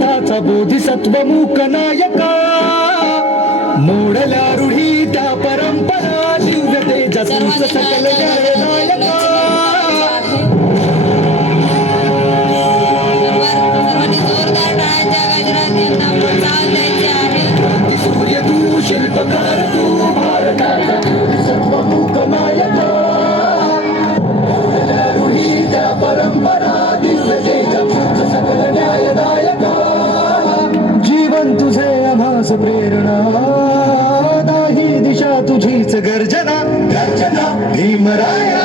भारताचा बोधिसत्व मूक नायका, मोडल्या रूढी त्या परंपरा, दिव्य तेजा तुमचं सकल न्यायनायका. सूर्य तू, शिल्पकार तू, भारताचा बोधिसत्व मूक नायका, मोडल्या रूढी त्या परंपरा, दिव्य तेजा तुमचं सकल न्यायनायका. जीवन तुझे आम्हास प्रेरणा, नाही दिशा तुझीच गर्जना, गर्जना भीमराया,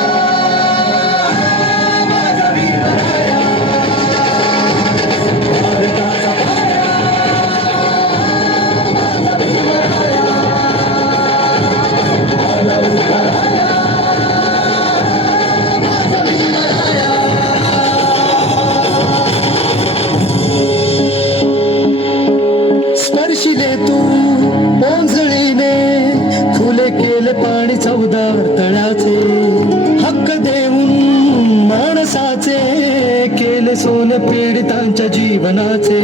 माझा भीमराया. भारताचा पाया, माझा भीमराया, आला उताराया, माझा भीमराया. स्पर्शिले तू पोंजळीने, खुले केले पाणी चौदार तळ्याचे, हक्क देऊन माणसाचे, केले सोने पीडितांच्या जीवनाचे.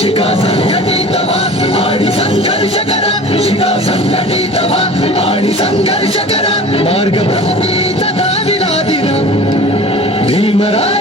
शिका संघटित व्हा आणि संघर्ष करा, शिका संघटित व्हा आणि संघर्ष करा, मार्ग भ्रमतीचा दाविला दिला भीमराया.